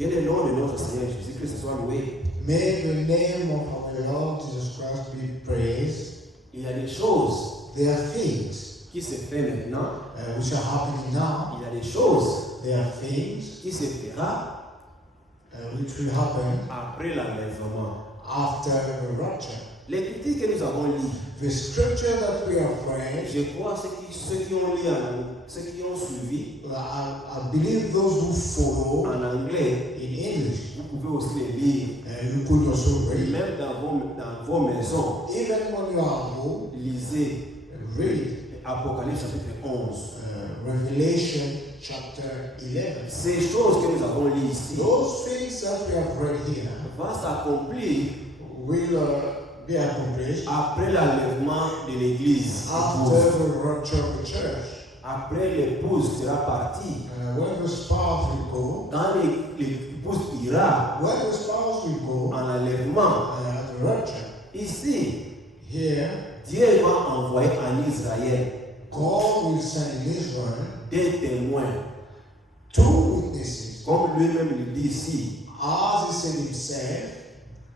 Que le nom de notre Seigneur Jésus-Christ soit loué. May the name of our Lord Jesus Christ be praised. Il y a des choses There are things qui se font maintenant. which are happening now. Il y a des choses There are things qui se fera which will happen après l'enlèvement. after the rapture. Les critiques que nous avons lues, The scripture that we have read, je crois ceux qui ont lu, ceux qui ont suivi I believe those who follow en anglais, in English, vous pouvez aussi les lire, you could also read. même dans vos maisons. Even when you are home, Lisez read Apocalypse chapitre 11. Revelation chapter 11. Ces choses que nous avons lues ici Those things that we have read here vont s'accomplir will be accomplished après l'enlèvement de l'église. after the rapture of the church. Après l'épouse sera partie. When the spouse will go, Quand l'épouse ira when the spouse will go, en enlèvement, at the rapture, ici, here, Dieu va envoyer en Israël God will send in Israel des témoins. 2 witnesses. Comme lui-même le dit ici, As he said himself,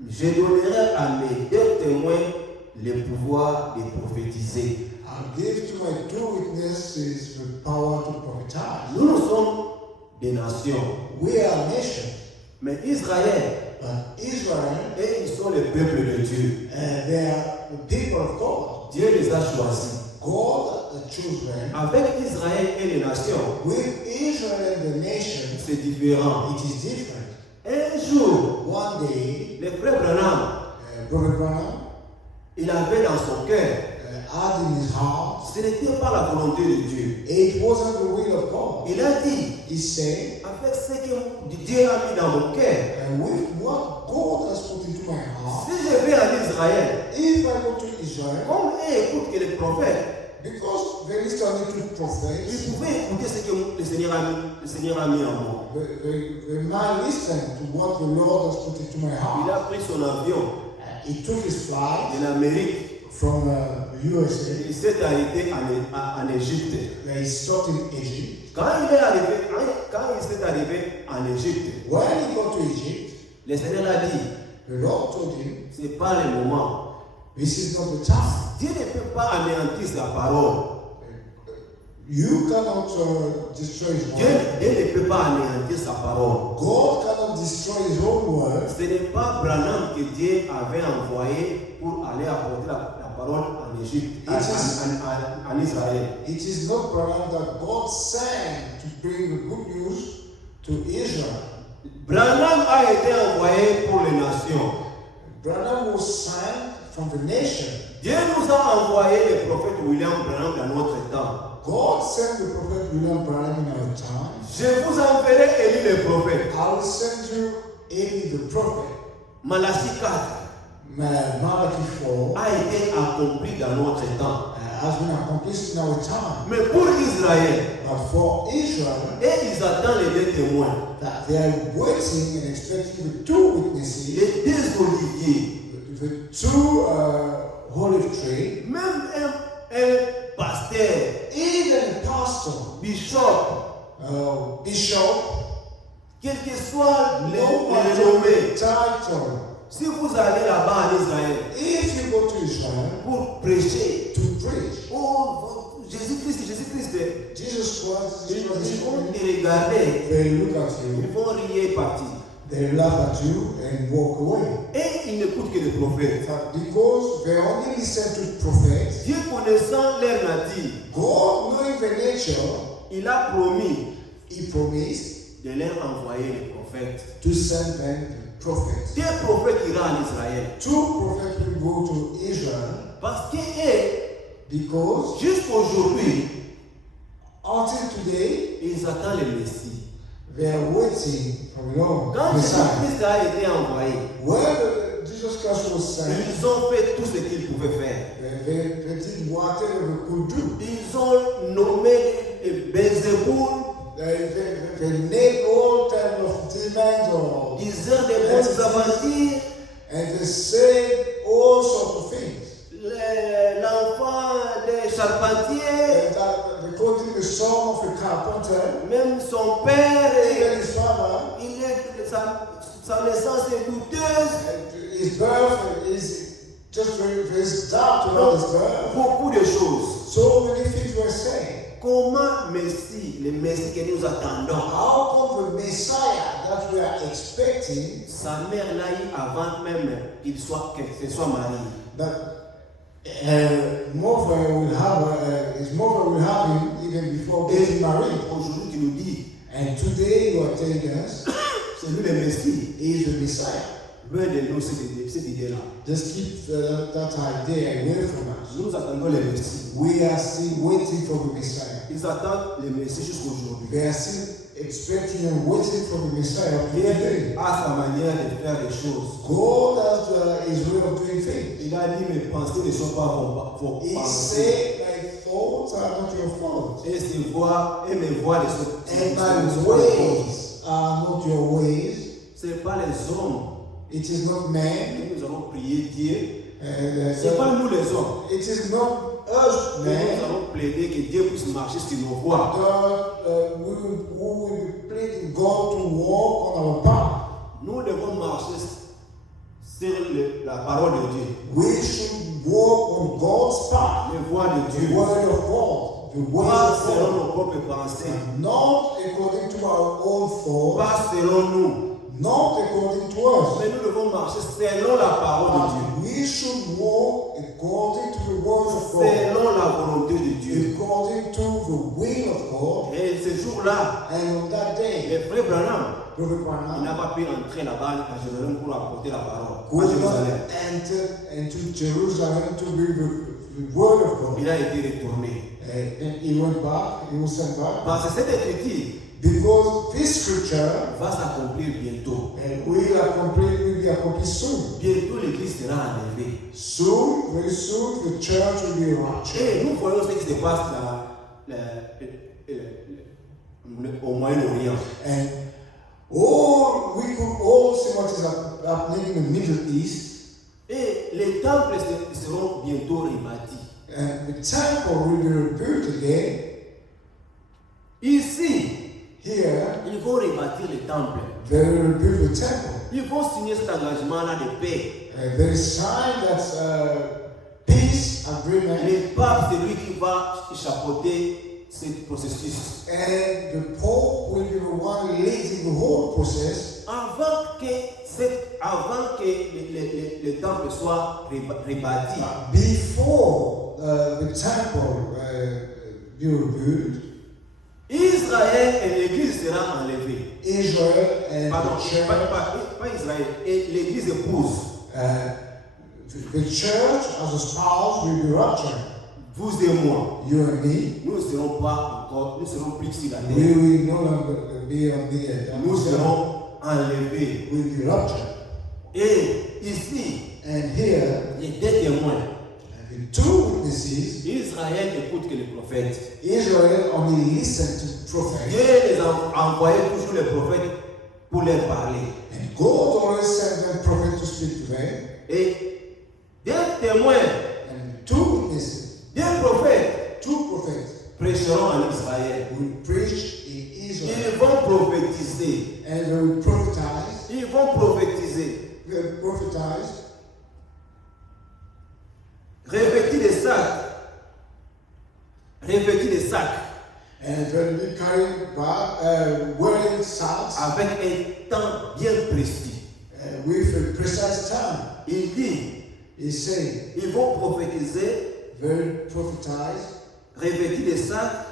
je donnerai à mes 2 témoins le pouvoir de prophétiser. I'll give to my 2 witnesses the power to prophesy. Nous sommes des nations, We are nations, mais Israël, but Israel, et ils sont le peuple de Dieu. they are the people of God. Dieu les a choisis. God chose them. Avec Israël et les nations, With Israel and the nation, c'est différent. it is different. Un jour, One day, le frère Branham, Brother Branham il avait dans son cœur, had in his heart, ce n'était pas la volonté de Dieu. it wasn't the will of God. Il a dit, He said, avec ce que Dieu a mis dans mon cœur, with what God has put into my heart, si je vais en Israël, if I go to Israel, comme eux écoutent que les prophètes, because they listen to ils prophets, pouvaient écouter ce que le Seigneur a mis en moi. they might listen to what the Lord has put into my Il a heart. pris son avion He took his flight de l'Amérique. from USA. Il s'est arrêté en Égypte. He stopped in Egypt. Quand il s'est arrivé en Égypte, When he got to Egypt, le Seigneur a dit, the Lord told him, ce n'est pas le moment. this is not the time. Dieu ne peut pas anéantir sa parole. You cannot destroy his Dieu word. ne peut pas anéantir sa parole. God cannot destroy his own word. Ce n'est pas Branham que Dieu avait envoyé pour aller apporter la parole en Égypte, en Israël. It is not Branham that God sent to bring the good news to Israel. Branham a été envoyé pour les nations. Branham was sent from the nation. Dieu nous a envoyé le prophète William Branham dans notre temps. God sent the prophet William Branham in our time. Je vous enverrai Élie le prophète. I will send you Eli the prophet. Malachie 4 Malachi 4 a été accompli dans notre temps. has been accomplished in our time. Mais pour Israël, But for Israel, et ils attendent les 2 témoins, that they are waiting and expecting the 2 witnesses, les 2 oliviers, the 2 olive tree, même un pasteur, even a pastor, bishop, bishop, quel que soit no le matter renommé, the title. si vous allez là-bas en Israël If you go to Israel pour prêcher, to preach, oh Jésus-Christ, Jesus Christ, ils vont te regarder, they look at ils you, vont rire et partir. they laugh at you and walk away. Et ils n'écoutent que les prophètes. Because they only listen to prophets, Dieu connaissant leur nature, God knowing the nature, il a promis He promised de leur envoyer les prophètes. to send them the prophets. 2 prophètes iront en Israël. 2 prophets will go to Israel Parce que eux, because jusqu'aujourd'hui, until today, ils attendent le Messie. they are waiting for the Lord. Quand Messiah. Jésus-Christ a été envoyé, When Jesus Christ was sent, ils ont fait tout ce qu'ils pouvaient faire. they did whatever they could do. Ils ont nommé Belzéboul, They named all types of demons or disant des bonnes aventures, and they said all sorts of things. l'enfant des charpentiers, They called him the son of a carpenter. même son père, Even his father, sa sa naissance est douteuse. His birth is just very dark about his birth. Beaucoup de choses. So many things were said. Comment Messie, le Messie que nous attendons, How come the Messiah that we are expecting, sa mère l'a eu avant même qu'il soit, qu'elle soit mariée. that his mother will have him even before getting married? Aujourd'hui, tu nous dis, And today you are telling us c'est lui le Messie. he is the Messiah. Loin de nous cette idée-là. Just keep that idea away from us. Nous attendons le Messie. We are still waiting for the Messiah. Ils attendent le Messie jusqu'aujourd'hui. They are still expecting and waiting for the Messiah Dieu today. a sa manière de faire les choses. God has his way of doing things. Il a dit, mes pensées ne sont pas vos He pensées. said, my thoughts are not your faults. Et ses voix, et mes voix ne sont And pas my vos voix. ways are not your ways. Ce n'est pas les hommes It is not man. que nous allons prier Dieu. And, Ce n'est pas nous les hommes it is not us, que nous man. allons plaider que Dieu puisse marcher sur nos voies. We will be pleading God to walk on our path. Nous devons marcher sur la parole de Dieu. We should walk on God's path. Les voies de The Dieu. word of God. The word Pas of selon God. nos propres pensées. Not according to our own thoughts. Pas selon nous. Not according to us. Mais nous devons marcher selon la parole de Dieu. But we should walk according to the word of God. Selon la volonté de Dieu. According to the will of God. Et ce jour-là, And on that day, le frère Branham, Brother il Branham n'a pas pu entrer là-bas à Jérusalem pour apporter la parole. À could not Jérusalem. enter into Jerusalem to read the word of God. Il a été retourné. And he went back, he was sent back. Parce que cette écriture Because this scripture va s'accomplir bientôt. will be accomplished soon. Bientôt, l'église sera enlevée. Soon, very soon, the church will be raptured. Et nous voyons ce qui se passe au Moyen-Orient. And we could all see what is happening in the Middle East. Et les temples seront bientôt rebâtis. And the temple will be rebuilt again. Ici, Here, ils vont rebâtir les temples. they will rebuild the temple. Ils vont signer cet engagement-là de paix. And there is sign that peace agreement. Le pape, c'est lui qui va chapeauter ce processus. And the Pope will be the one leading the whole process. Avant que le temple soit rebâti, Before the temple be rebuilt, Israël et l'église sera enlevée. Israel and Pardon, the church, pas Israël, et l'église épouse. the church as a spouse will be raptured. Vous et moi, You and me, nous ne serons pas encore, nous serons plus sur la we terre. will no longer be on the earth. Nous serons enlevés. We will be raptured. Et ici, And here, les deux témoins, having two witnesses, Israël écoute que les prophètes. Israel only listened to prophets. Dieu les a envoyé toujours les prophètes pour leur parler. And God always sent them prophets to speak to them. Et deux témoins, And two witnesses, deux prophètes two prophets, prêcheront en Israël. will preach in Israel. Ils vont prophétiser. And they will prophesize. Ils vont prophétiser. They will prophesize. Revêtis de sacs. Revêtis de sacs. And they will be carrying back, wearing sacks Avec un temps bien précis. with a precise time. Il dit, He said, ils vont prophétiser, they will prophesize, revêtis de sacs,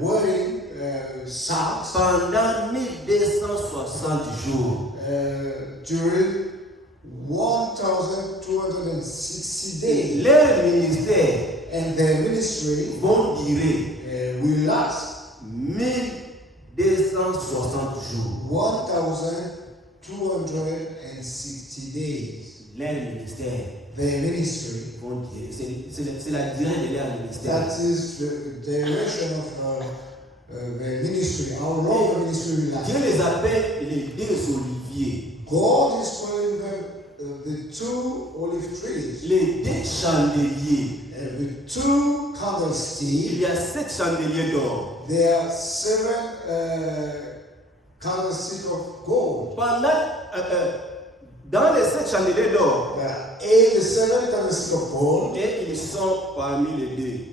wearing sacks pendant 1260 jours. during 1,260 days. Leur ministère And their ministry vont durer will last 1260 jours. 1,260 days. Leur ministère Their ministry. vont durer. C'est la durée de leur ministère. That is the direction of the ministry. How long the ministry will last. Dieu les appelle les deux oliviers. God is calling them the two olive trees. Les deux chandeliers. With two Il candlesticks. y a 7 chandeliers d'or. There are 7 candlesticks of gold. Pendant dans les 7 chandeliers d'or, the 7 candlesticks of gold, et ils sont parmi les deux.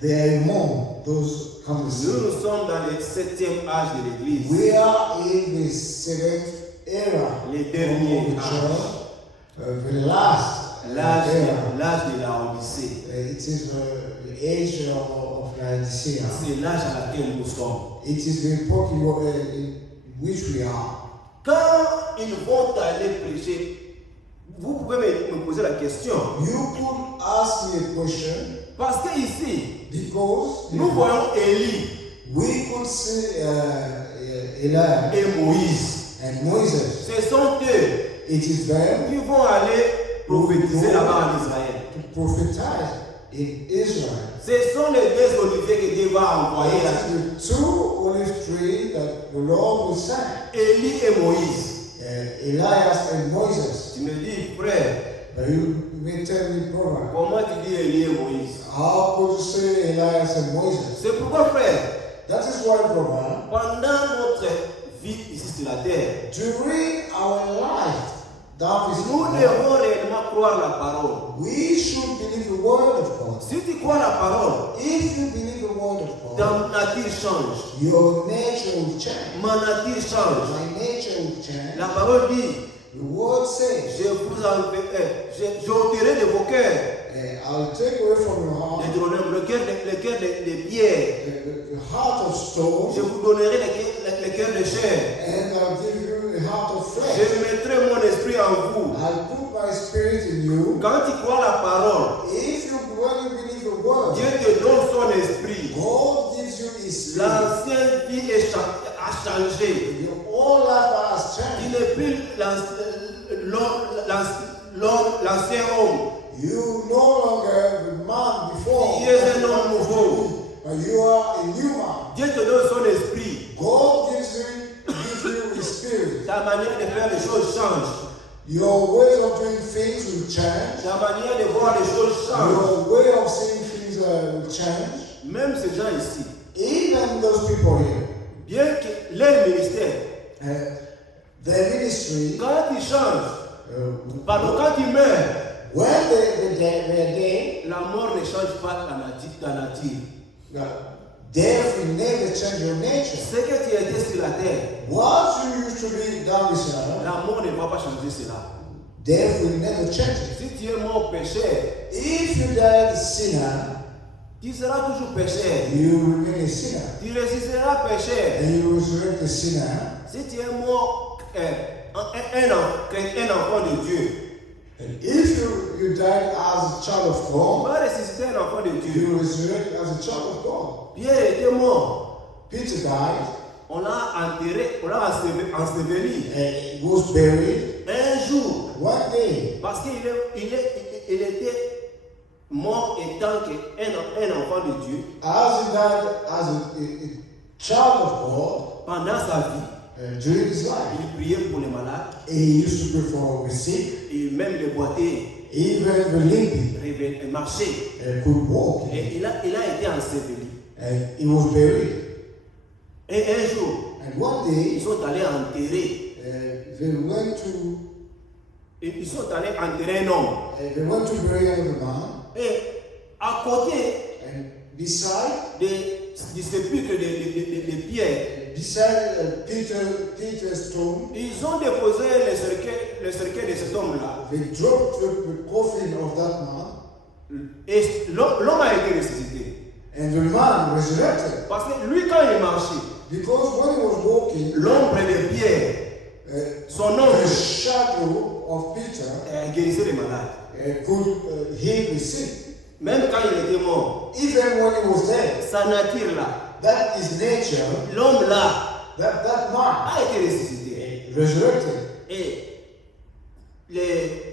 they are among those candlesticks. Nous sommes dans le 7e âge de l'Église. We are in the 7th era Les derniers of the church, the last L'âge era. de la Odyssée. It is the age of Laodicea. C'est l'âge à laquelle nous sommes. It is the epoch in which we are. Quand ils vont aller prêcher, vous pouvez me poser la question. You could ask me a question Parce que ici, because nous voyons Élie we could see Eli et Moïse. and Moses. Ce sont eux It is them qui vont aller prophétiser là-bas en Israël. to prophesize in Israel. Ce sont les deux oliviers que Dieu va envoyer là. It is the 2 olive trees that the Lord will send. Élie et Moïse. Elias and Moses. Tu me dis, frère, But you may tell me, brother, comment tu dis Élie et Moïse? how could you say Elias and Moses? C'est pourquoi, frère, That is why, brother, pendant notre vie ici sur la terre, during our life, that is nous devons réellement croire la parole. we should believe the word of God. Si tu crois la parole, If you believe the word of God, ta nature change. your nature will change. Ma nature change. My nature will change. La parole dit, The word says, je vous ôterai de vos cœurs. I'll take away from your heart Le cœur de pierre. the heart of stone, Je vous donnerai le cœur de chair. and I'll give you a heart of flesh. Je mettrai mon esprit en vous. I'll put my spirit in you. Quand tu crois la parole, If you really believe the word, Dieu te donne son esprit. God gives you His spirit. L'ancienne vie a changé. Your whole life has Tu changed. n'es plus l'ancien homme. You no longer the man before, Tu es un homme nouveau. but you are a new man. Dieu te donne son esprit. God gives you His spirit. Ta manière de faire les choses change. Your way of doing things will change. Ta manière de voir les choses change. Your way of seeing things will change. Même ces gens ici, Even those people here, bien que leur ministère, their ministry, quand ils changent, pardon, quand ils meurent, when they're dead, la mort ne change pas ta nature. death will never change your nature. Ce que tu étais sur la terre, What you used to be down this earth, la mort ne va pas changer cela. death will never change it. Si tu es mort pécheur, If you died a sinner, tu seras toujours pécheur. you remain a sinner. Tu résisteras pécheur. And you resurrect a sinner. Si tu es mort un enfant de Dieu, And if you died as a child of tu God, vas ressusciter un enfant de Dieu. you resurrect as a child of God. Pierre était mort. Peter died On l'a enterré, on l'a enseveli. and he was buried Un jour, one day. parce qu'il était mort étant qu'un enfant de Dieu, As he died as a child of God, pendant sa vie, during his life, il priait pour les malades he used to pray for the sick, et même les boiteux even the limping marchaient. could walk. Et il a été enseveli. And he was buried. Et un jour, And one day, ils sont allés enterrer. they went to Ils sont allés enterrer un homme. bury another man. Et à côté And beside du sépulcre de Pierre, Peter's tomb, ils ont déposé le cercueil de cet homme-là. they dropped the coffin of that man, Et l'homme a été ressuscité. and the man resurrected. Parce que lui, quand il marchait, Because when he was walking, l'ombre de Pierre, son the ombre, shadow of Peter guérissait les malades. could heal the sick. Même quand il était mort, Even when he was dead, sa nature là, that is nature, l'homme là, that man a été ressuscité. resurrected. Et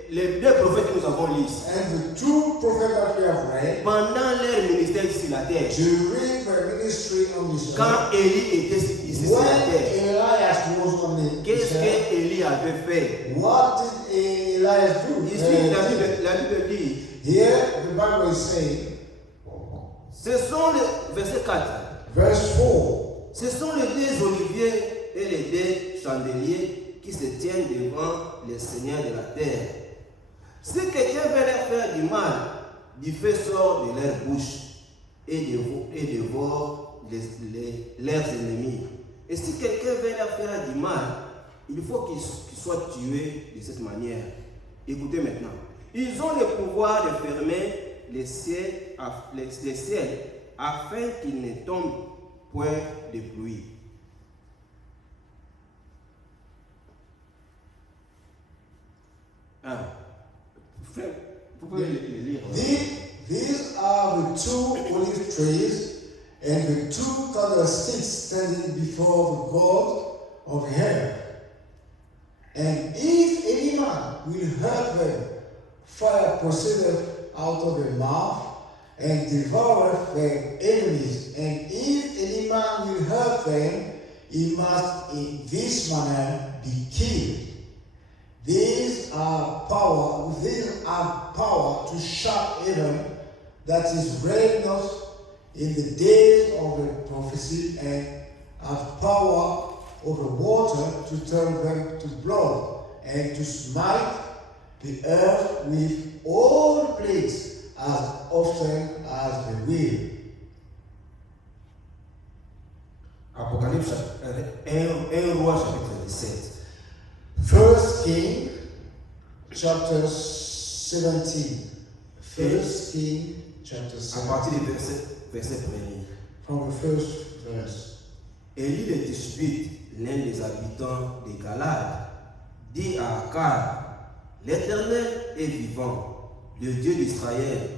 les deux prophètes que nous avons lus, And the 2 prophets that we have read, pendant leur ministère sur la terre, during their ministry on this earth, quand Élie était ici sur la when terre, Elias was on the qu'est-ce earth, que Élie avait fait? what did Elias do? Ici, la Bible dit, Here, the Bible is saying, ce sont les, verset 4, verse 4, ce sont les deux oliviers et les deux chandeliers qui se tiennent devant les seigneurs de la terre. Si quelqu'un veut leur faire du mal, du feu sort de leur bouche et dévore leurs ennemis. Et si quelqu'un veut leur faire du mal, il faut qu'ils soient tués de cette manière. Écoutez maintenant. Ils ont le pouvoir de fermer les ciels afin qu'il ne tombe point de pluie. Frère, vous pouvez les lire. These are the two olive trees and the two candlesticks standing before the God of heaven. And if any man will hurt them, fire proceedeth out of their mouth and devoureth their enemies. And if any man will hurt them, he must in this manner be killed. These have power to shut heaven, that is rainless in the days of the prophecy, and have power over water to turn them to blood, and to smite the earth with all plagues as often as they will. Apocalypse 1 roi chapitre 17. First King chapter 17. First King chapter À 17. partir du verset 1er. From the first verse. Élie de Tishbite, l'un des habitants de Galade, dit à Akab, l'Éternel est vivant, le Dieu d'Israël,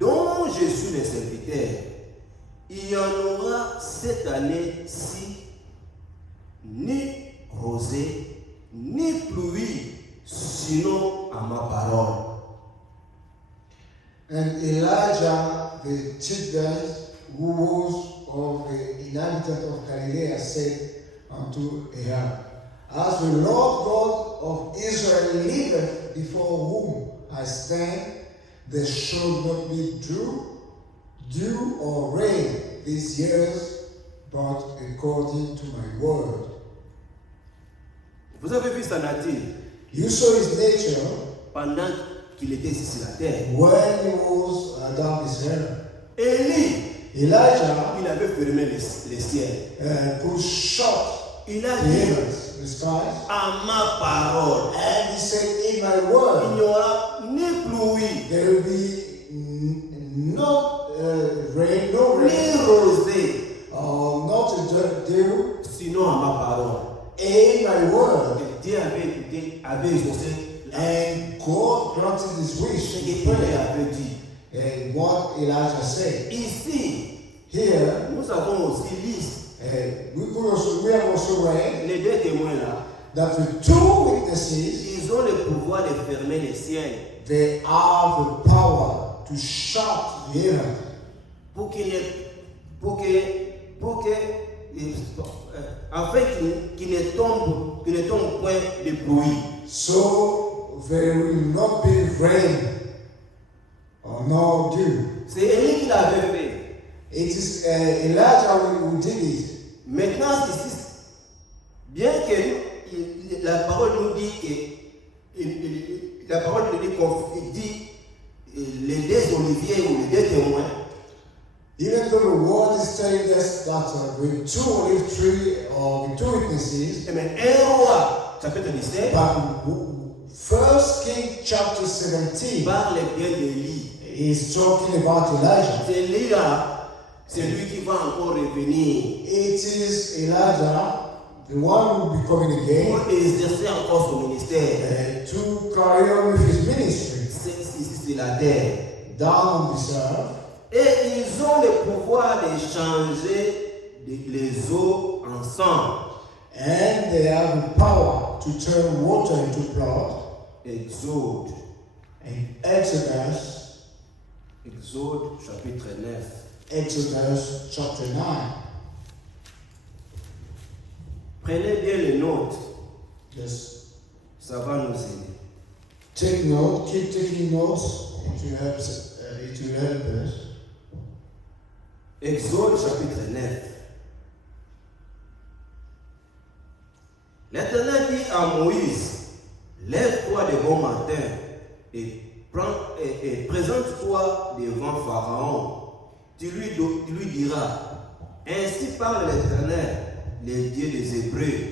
dont je suis le serviteur. Il y en aura cette année-ci ni rosée, ni pluie, sinon à ma parole. And Elijah the Tishbite, who was of the inhabitant of Galilee, said unto Ahab, as the Lord God of Israel liveth, before whom I stand, there shall not be dew or rain these years, but according to my word. Vous avez vu sa nature You saw his nature pendant qu'il était ici sur la terre. when he was down his heaven. Élie, Elijah il avait fermé les ciels. could shut Il a the dit heavens, the skies, à ma parole, and he said, in my il word, n'y aura ni pluie, there will be not rain, no ni rain, rosée, not a dew, sinon à ma parole. in my word. Et Dieu avait exaucé And God granted his ce wish, his qu'il prayer, avait dit. and what Elijah said. Ici, Here, nous avons aussi liste we have also read les deux témoins là. that the two witnesses, Ils ont le pouvoir de fermer les ciels they have the power to shut the heaven, pour afin qu'il ne tombe point de pluie. so there will not be rain or no dew. C'est Élie qui l'avait fait. It is Elijah who did it. Maintenant, ici, bien que la parole nous dit que la parole nous dit les deux oliviers ou les deux témoins, Even though the word is telling us that the two olive tree or the two witnesses, mais 1 roi, chapitre 17, but First King chapter 17 parle bien d'Élie. is talking about Elijah. C'est Élie là, c'est lui qui va encore revenir It is Elijah, the one who will be coming again, pour exercer encore son ministère. to carry on with his ministry Ici sur la terre. down on this earth. Et ils ont le pouvoir de changer les eaux en sang. And they have the power to turn water into blood. Exode. And Exodus Chapitre 9. Exodus chapter 9. Prenez bien les notes, Just ça va nous aider. take note, keep taking notes. It will help us. Exode chapitre 9. L'Éternel dit à Moïse, lève-toi de bon matin et présente-toi devant Pharaon. Tu lui diras, ainsi parle l'Éternel, le Dieu des Hébreux.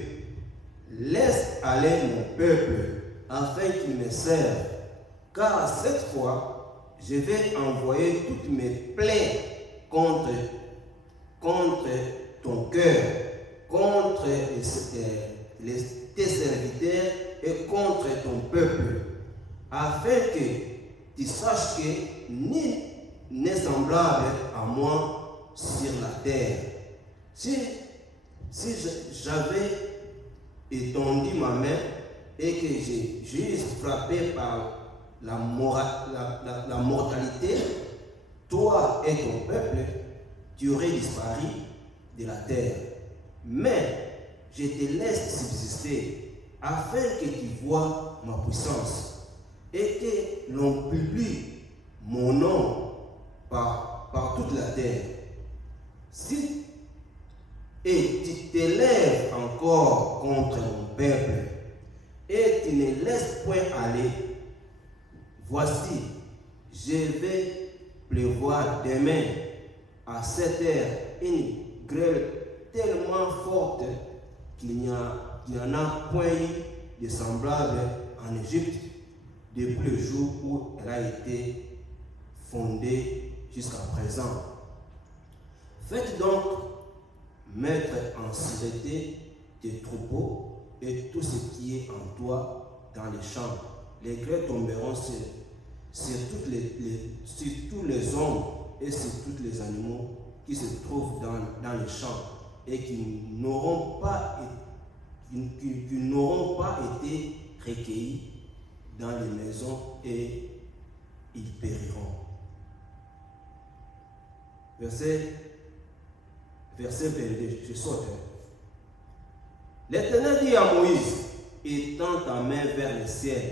Laisse aller mon peuple afin qu'il me serve, car cette fois, je vais envoyer toutes mes plaies contre ton cœur, contre tes serviteurs et contre ton peuple, afin que tu saches que nul n'est semblable à moi sur la terre. Si j'avais étendu ma main et que j'ai frappé par la mortalité, toi et ton peuple, tu aurais disparu de la terre. Mais je te laisse subsister afin que tu vois ma puissance et que l'on publie mon nom par toute la terre. Si et tu t'élèves encore contre mon peuple et tu ne laisses point aller, voici, je vais pleuvoir demain à cette heure une grêle tellement forte qu'il n'y en a point eu de semblable en Égypte depuis le jour où elle a été fondée jusqu'à présent. Faites donc mettre en sûreté tes troupeaux et tout ce qui est en toi dans les champs. Les grêles tomberont sur tous les hommes et sur tous les animaux qui se trouvent dans les champs et qui n'auront pas été recueillis dans les maisons et ils périront. Verset 22, je saute. L'Éternel dit à Moïse, étends ta main vers le ciel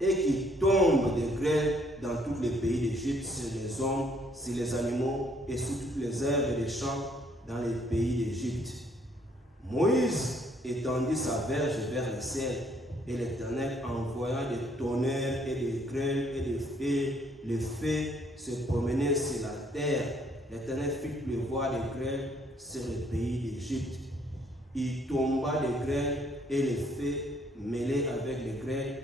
et qu'il tombe des grêles dans tous les pays d'Égypte, sur les hommes, sur les animaux et sur toutes les herbes des champs dans les pays d'Égypte. Moïse étendit sa verge vers le ciel et l'Éternel envoya des tonnerres et des grêles et des feux. Les feux se promenaient sur la terre. L'Éternel fit pleuvoir des grêles sur le pays d'Égypte. Il tomba des grêles et les feux mêlés avec les grêles.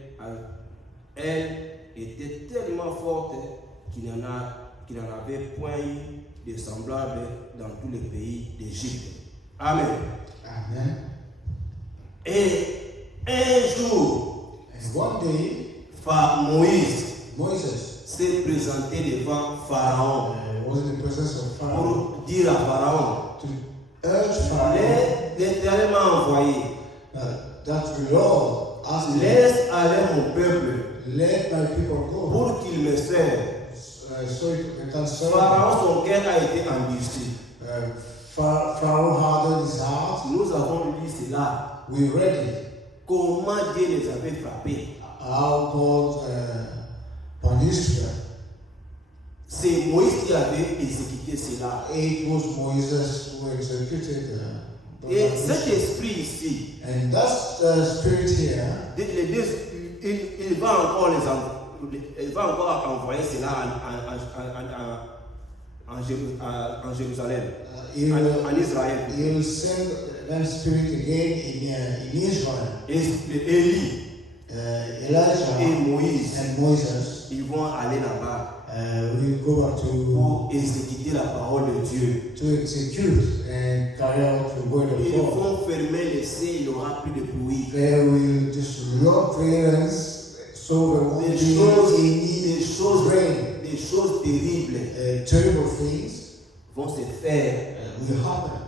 Elle était tellement forte qu'il n'y en avait point eu de semblable dans tous les pays d'Égypte. Amen. Amen. Et un jour, And one day, Moïse s'est présenté devant Pharaon was in the presence of Pharaoh pour dire à Pharaon, to urge Pharaoh l'Éternel m'a envoyé, that the Lord asked him, laisse aller mon peuple let my people go, pour qu'il me serve. so it can serve. Pharaon, son cœur a été endurci. Pharaoh hardened his heart. Nous avons lu cela. We read it. Comment Dieu les avait frappés. How God punished them. C'est Moïse qui avait exécuté cela. It was Moses who executed the Et punishment. cet esprit ici, And that's the spirit here. il va encore envoyer cela en Jérusalem, en Israël. He will send that spirit again in Israel. Élie Elijah et Moïse, and Moses ils vont aller là-bas will go back pour exécuter la parole de Dieu. to execute and carry out the word of Ils God. vont fermer les cieux, il n'y aura plus de bruit. They will just lock clearance so there won't Des be any rain. choses terribles Terrible things vont se faire will happen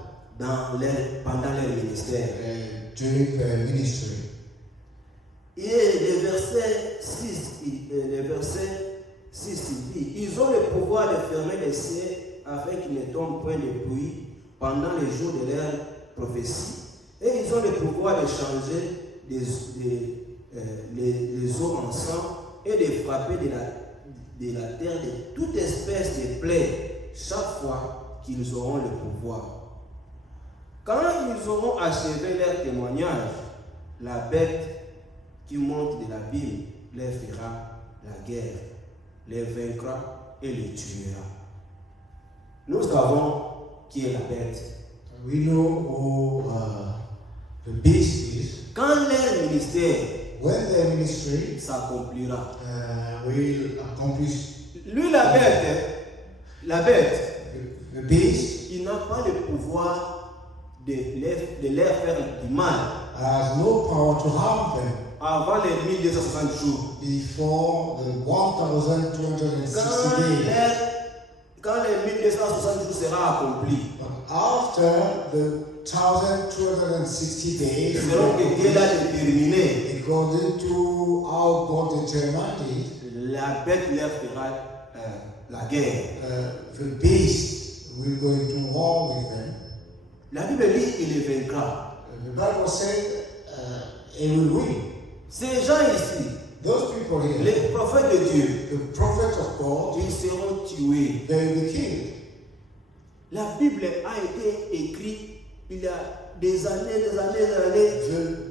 pendant leur ministère. during the ministry. Et le verset 6, il dit, ils ont le pouvoir de fermer les cieux afin qu'il ne tombe point de pluie pendant les jours de leur prophétie. Et ils ont le pouvoir de changer les eaux en sang et de frapper de la terre de toute espèce de plaies chaque fois qu'ils auront le pouvoir. Quand ils auront achevé leur témoignage, la bête qui monte de l'abîme leur fera la guerre, les vaincra et les tuera. Nous savons qui est la bête. We know who the beast is. Quand leur ministère When their ministry s'accomplira, will accomplish lui la bête, the beast il n'a pas le pouvoir de leur faire du mal has no power to harm them avant les 1260 jours. before the 1260 days. Quand les 1260 jours sera accompli, But after the 1260 days, selon que Dieu l'a déterminé, according to how God determined it, la bête leur fera la guerre. the beast will go into war with them. La Bible dit il les vaincra. The Bible said he will win. Ces gens ici, Those people here, les prophètes de Dieu, the prophets of God, ils seront tués. they will be killed. La Bible a été écrite il y a des années. The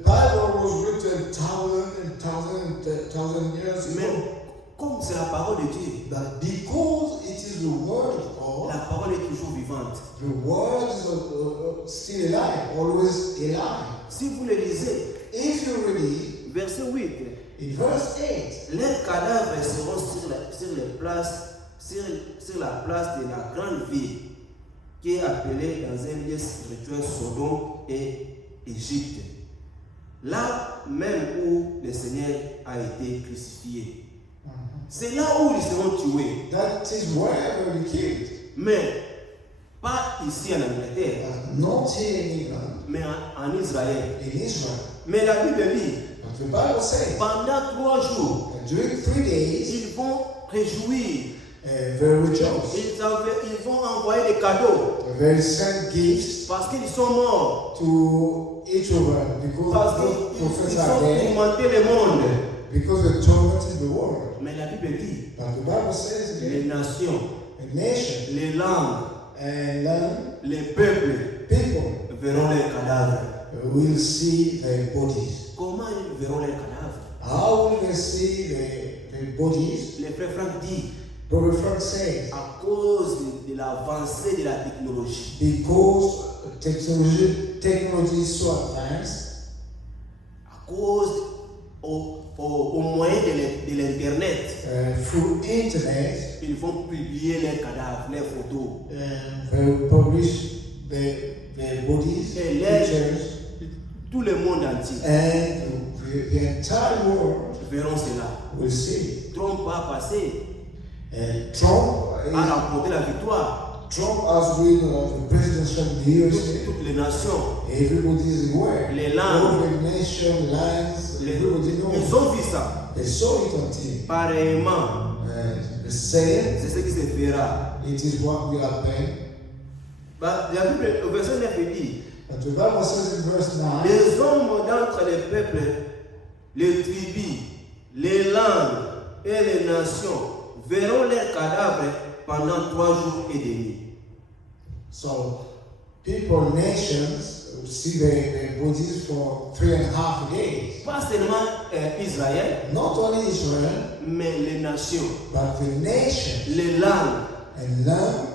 Bible was written thousand years Mais ago. comme c'est la parole de Dieu, But because it is the word of God, la parole est toujours vivante. the word is still alive, always alive. Si vous le lisez, If you read it, verset 8, in verse 8, leurs cadavres seront sur la place de la grande ville qui est appelée dans un lieu spirituel Sodome et Égypte. Là même où le Seigneur a été crucifié. C'est là où ils seront tués. that is where they will be killed. Mais pas ici en Angleterre, Not here in England, mais en Israël. in Israel. Mais la Bible dit, But the Bible says pendant 3 jours, that during 3 days, ils vont réjouir. they rejoice. Ils vont envoyer des cadeaux They will send gifts parce qu'ils sont morts. to each of them because Parce those qu'ils prophets ont are dead, tourmenté le monde. because they tormented the world. Mais la Bible dit, But the Bible says les that nations, a nation les langues, and land, les peuples people verront leurs cadavres. will see their bodies. Comment ils verront leurs cadavres? How will they see their bodies? Les frères Franck dit, Brother Frank says, à cause de l'avancée de la technologie, because technology is so advanced, à cause au moyen de l'Internet, through internet, ils vont publier leurs cadavres, leurs photos. they will publish their bodies, Et les- pictures, Tout le monde entier and the entire world verront cela. will see. Trump a passé, Trump a remporté la victoire. has won the presidential in the USA. Toutes les nations, Everybody is aware. Les langues. All the nation, lands, everybody ils knows. ont vu ça. They saw it on TV. Pareillement, The same, c'est ce qui se fera. it is what will happen. Bah, la Bible, au verset 9 dit, But the Bible says in verse 9, les hommes d'entre les peuples, les tribus, les langues et les nations verront leurs cadavres pendant 3 jours et demi. so people, nations, will see their bodies for 3.5 days. Pas seulement Israël, Not only Israel, mais les nations, but the nations les langues, and lands,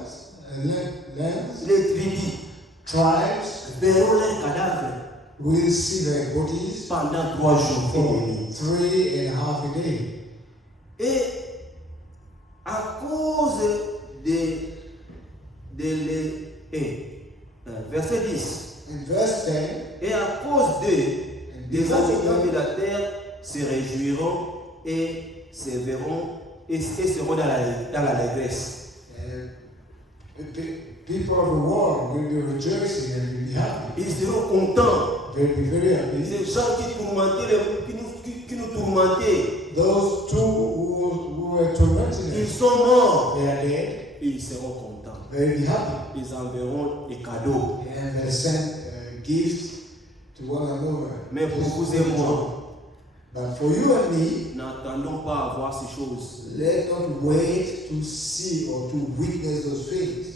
les tribus tribes verront leurs cadavres will see their bodies pendant 3 jours et for demi. 3.5 days. Et à cause verset 10, In verse 10, et à cause des habitants de la terre se réjouiront et se verront et seront dans l'allégresse. people of the world will be rejoicing and will be happy. Ils seront contents. They'll be very happy. Ces gens qui nous tourmentaient, Those two who were tormenting ils us, sont morts. they are dead. Et ils seront contents. They'll be happy. Ils enverront des cadeaux. And they'll send gifts to one another. Mais pour vous et moi, But for you and me, n'attendons pas à voir ces choses. let not wait to see or to witness those things.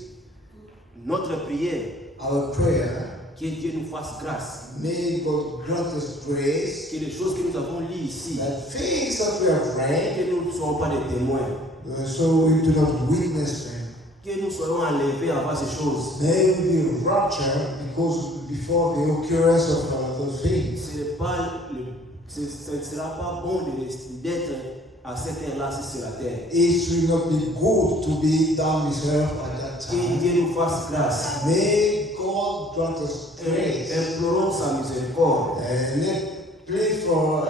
Notre prière, Our prayer Que Dieu nous fasse grâce. May God grant us grace Que les choses que nous avons lues ici, that things that we have read, que nous ne soyons pas des témoins. so we do not witness them. Que nous soyons enlevés avant ces choses. May we be raptured before the occurrence of those things. Ce ne sera pas bon d'être à cette heure-là sur la terre. It will not be good to be down this earth at that Que time. Dieu nous fasse grâce. May God grant us grace. Implorons sa miséricorde. And let's plead for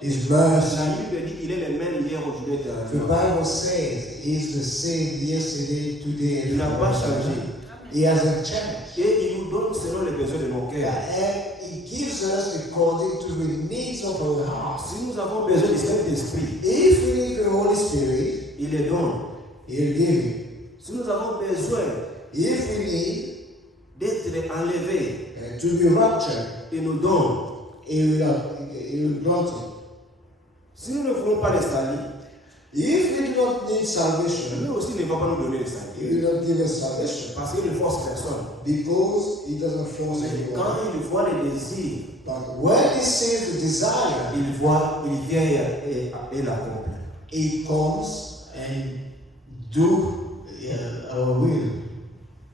His mercy. La Bible dit qu'il est le même hier, aujourd'hui, The éternellement. Bible says He's the same yesterday, today, Il n'a pas and forever. changé. He hasn't changed. Et il nous donne selon les besoins de nos cœurs. And He gives us according to the needs of our hearts. Si nous avons besoin du Saint-Esprit, If we need the Holy Spirit, il les donne. He'll give it. Si nous avons besoin If we need d'être enlevés, to be raptured, il nous donne. He will grant it. Si nous ne voulons pas les salut, If we do not need salvation, lui aussi ne va pas nous donner le He salut. will not give us salvation Parce qu'il ne force personne. because He doesn't force Mais anyone. quand il voit les désirs, But when He sees the desire, il vient et l'accomplit. He comes and do our will.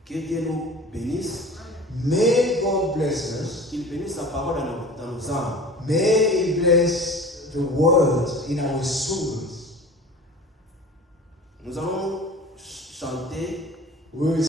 Que Dieu nous bénisse, May God bless us. qu'il bénisse sa parole dans nos âmes. May He bless the word in our souls. Nous allons chanter We will